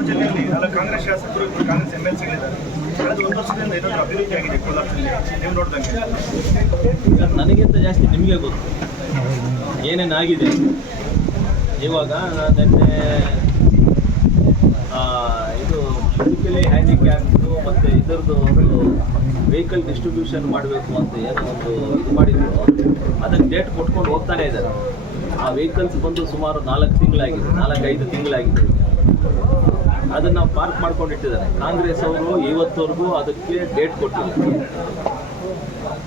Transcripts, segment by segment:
ಕೋಲಾರ ಜಿಲ್ಲೆಯಲ್ಲಿ ಕಾಂಗ್ರೆಸ್ ಶಾಸಕರು ಕಾಂಗ್ರೆಸ್ MLCಗಳಿದ್ದಾರೆ. ಕಳೆದ 1 ವರ್ಷದಿಂದ ಏನಾದರೂ ಅಭಿವೃದ್ಧಿ ಆಗಿದೆ ಕೋಲಾರ ಜಿಲ್ಲೆ ನೀವು ನೋಡಿದಂಗೆ? ನನಗಿಂತ ಜಾಸ್ತಿ ನಿಮಗೆ ಗೊತ್ತು ಏನೇನಾಗಿದೆ. ಇವಾಗ ನಿನ್ನೆ ಇದು ಫಿಸಿಕಲಿ ಹ್ಯಾಂಡಿಕ್ಯಾಪ್ಟು ಮತ್ತು ಇದರದ್ದು ಒಂದು ವೆಹಿಕಲ್ ಡಿಸ್ಟ್ರಿಬ್ಯೂಷನ್ ಮಾಡಬೇಕು ಅಂತ ಏನೋ ಒಂದು ಇದು ಮಾಡಿದ್ರು, ಅದಕ್ಕೆ ಡೇಟ್ ಕೊಟ್ಕೊಂಡು ಹೋಗ್ತಾನೆ ಇದ್ದಾರೆ. ಆ ವೆಹಿಕಲ್ಸ್ ಬಂದು ಸುಮಾರು 4 ತಿಂಗಳಾಗಿದೆ, 4-5 ತಿಂಗಳಾಗಿದೆ. ಅದನ್ನು ಪಾರ್ಕ್ ಮಾಡ್ಕೊಂಡಿಟ್ಟಿದ್ದಾರೆ. ಕಾಂಗ್ರೆಸ್ ಅವರು ಇವತ್ತವರೆಗೂ ಅದಕ್ಕೆ ಡೇಟ್ ಕೊಟ್ಟಿಲ್ಲ.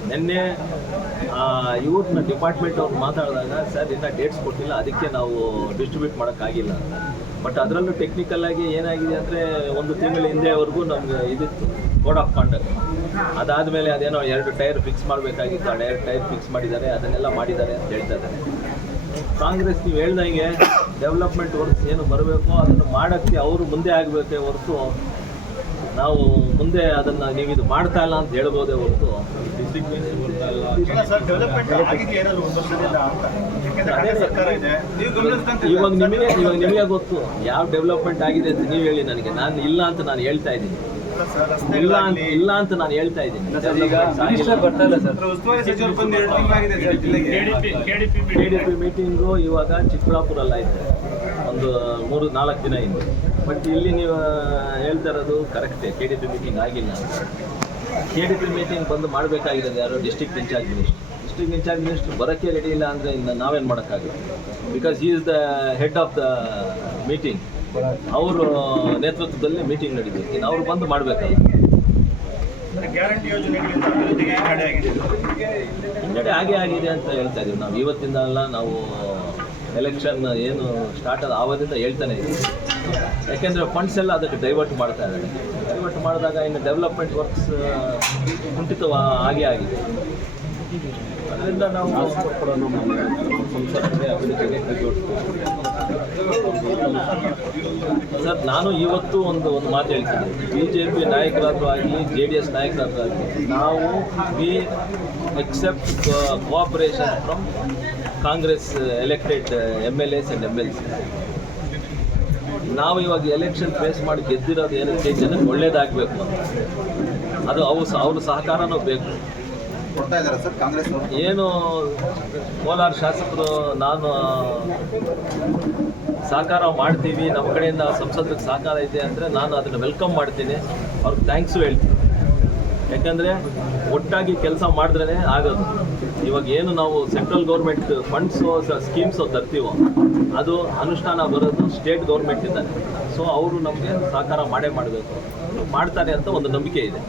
ನಿನ್ನೆ ಇವ್ರನ್ನ ಡಿಪಾರ್ಟ್ಮೆಂಟ್ ಅವ್ರು ಮಾತಾಡಿದಾಗ, ಸರ್ ಇನ್ನೂ ಡೇಟ್ಸ್ ಕೊಟ್ಟಿಲ್ಲ, ಅದಕ್ಕೆ ನಾವು ಡಿಸ್ಟ್ರಿಬ್ಯೂಟ್ ಮಾಡೋಕ್ಕಾಗಿಲ್ಲ ಅಂತ. ಬಟ್ ಅದರಲ್ಲೂ ಟೆಕ್ನಿಕಲ್ ಆಗಿ ಏನಾಗಿದೆ ಅಂದರೆ 1 ತಿಂಗಳ ಹಿಂದೆವರೆಗೂ ನಮ್ಗೆ ಇದಿತ್ತು ಕೋಡ್ ಆಫ್ ಕಾಂಡಕ್ಟ್. ಅದಾದಮೇಲೆ ಅದೇನೋ 2 ಟೈರ್ ಫಿಕ್ಸ್ ಮಾಡಬೇಕಾಗಿತ್ತು, ಆ 2 ಟೈರ್ ಫಿಕ್ಸ್ ಮಾಡಿದ್ದಾರೆ, ಅದನ್ನೆಲ್ಲ ಮಾಡಿದ್ದಾರೆ ಅಂತ ಹೇಳ್ತಾ ಇದ್ದಾರೆ. ಕಾಂಗ್ರೆಸ್ ನೀವು ಹೇಳ್ದಂಗೆ ಡೆವಲಪ್ಮೆಂಟ್ ವರ್ಕ್ಸ್ ಏನು ಬರಬೇಕು ಅದನ್ನು ಮಾಡೋಕ್ಕೆ ಅವರು ಮುಂದೆ ಆಗಬೇಕೇ ಹೊರತು ನಾವು ಮುಂದೆ ಅದನ್ನು ನೀವು ಇದು ಮಾಡ್ತಾ ಇಲ್ಲ ಅಂತ ಹೇಳ್ಬೋದೇ ಹೊರತು ಇವಾಗ ನಿಮಗೆ ಗೊತ್ತು ಯಾವ ಡೆವಲಪ್ಮೆಂಟ್ ಆಗಿದೆ ಅಂತ ನೀವು ಹೇಳಿ ನನಗೆ. ನಾನು ಇಲ್ಲ ಅಂತ ನಾನು ಹೇಳ್ತಾ ಇದ್ದೀನಿ, ಇಲ್ಲ ಅಂತ ನಾನು ಹೇಳ್ತಾ ಇದ್ದೀನಿ. KDP ಮೀಟಿಂಗು ಇವಾಗ ಚಿಕ್ಕಬಳ್ಳಾಪುರಲ್ಲಿ ಆಯಿತು ಒಂದು 3-4 ದಿನ ಹಿಂದೆ. ಬಟ್ ಇಲ್ಲಿ ನೀವು ಹೇಳ್ತಾ ಇರೋದು ಕರೆಕ್ಟೇ, KDP ಮೀಟಿಂಗ್ ಆಗಿಲ್ಲ. KDP ಮೀಟಿಂಗ್ ಬಂದು ಮಾಡಬೇಕಾಗಿದೆ ಯಾರು? ಡಿಸ್ಟ್ರಿಕ್ಟ್ ಇನ್ಚಾರ್ಜ್ ಮಿನಿಸ್ಟರ್ ಬರೋಕ್ಕೆ ರೆಡಿ ಇಲ್ಲ ಅಂದರೆ ಇನ್ನು ನಾವೇನು ಮಾಡೋಕ್ಕಾಗುತ್ತೆ? Because he is the head of the meeting. ಅವರು ನೇತೃತ್ವದಲ್ಲಿ ಮೀಟಿಂಗ್ ನಡೀಬೇಕು, ಇನ್ನು ಅವರು ಬಂದು ಮಾಡಬೇಕಾಗುತ್ತೆ. ಗ್ಯಾರಂಟಿ ಯೋಜನೆಗಳಿಂದ ಅಭಿವೃದ್ಧಿಗೆ ಹಿನ್ನಡೆ ಆಗಿದೆ ಅಂತ ಹೇಳ್ತಾ ಇದ್ದೀವಿ ನಾವು. ಇವತ್ತಿಂದ ಅಲ್ಲ, ನಾವು ಎಲೆಕ್ಷನ್ ಏನು ಸ್ಟಾರ್ಟ್ ಆದ ಆವತ್ತಿಂದ ಹೇಳ್ತಾನೆ ಇದ್ದೀವಿ. ಯಾಕೆಂದರೆ ಫಂಡ್ಸ್ ಎಲ್ಲ ಅದಕ್ಕೆ ಡೈವರ್ಟ್ ಮಾಡ್ತಾ ಇದ್ದಾರೆ. ಡೈವರ್ಟ್ ಮಾಡಿದಾಗ ಇನ್ನು ಡೆವಲಪ್ಮೆಂಟ್ ವರ್ಕ್ಸ್ ಕುಂಠಿತ ಆಗಿದೆ. ಅದರಿಂದ ನಾವು ಸರ್, ನಾನು ಇವತ್ತು ಒಂದು ಮಾತು ಹೇಳ್ತೀನಿ. BJP ನಾಯಕರಾದರೂ ಆಗಲಿ, JDS ನಾಯಕರಾದರೂ ಆಗಲಿ, ನಾವು we except cooperation from Congress elected MLAs and MLCs. ನಾವು ಇವಾಗ ಎಲೆಕ್ಷನ್ ಫೇಸ್ ಮಾಡಿ ಗೆದ್ದಿರೋದು ಏನಕ್ಕೆ? ಜನಕ್ಕೆ ಒಳ್ಳೇದಾಗಬೇಕು ಅಂತ. ಅದು ಅವ್ರ ಸಹಕಾರನೂ ಬೇಕು. ಏನು ಕೋಲಾರ ಶಾಸಕರು ನಾನು ಸಹಕಾರ ಮಾಡ್ತೀವಿ, ನಮ್ಮ ಕಡೆಯಿಂದ ಸಂಸದರಿಗೆ ಸಹಕಾರ ಇದೆ ಅಂದರೆ ನಾನು ಅದನ್ನು ವೆಲ್ಕಮ್ ಮಾಡ್ತೀನಿ, ಅವ್ರಿಗೆ ಥ್ಯಾಂಕ್ಸು ಹೇಳ್ತೀನಿ. ಯಾಕಂದರೆ ಒಟ್ಟಾಗಿ ಕೆಲಸ ಮಾಡಿದ್ರೇ ಆಗೋದು. ಇವಾಗ ಏನು ನಾವು ಸೆಂಟ್ರಲ್ ಗೌರ್ಮೆಂಟ್ ಫಂಡ್ಸು ಸ್ಕೀಮ್ಸು ತರ್ತೀವೋ ಅದು ಅನುಷ್ಠಾನ ಬರೋದು ಸ್ಟೇಟ್ ಗೌರ್ಮೆಂಟಿಂದ. ಸೊ ಅವರು ನಮಗೆ ಸಹಕಾರ ಮಾಡಬೇಕು, ಮಾಡ್ತಾರೆ ಅಂತ ಒಂದು ನಂಬಿಕೆ ಇದೆ.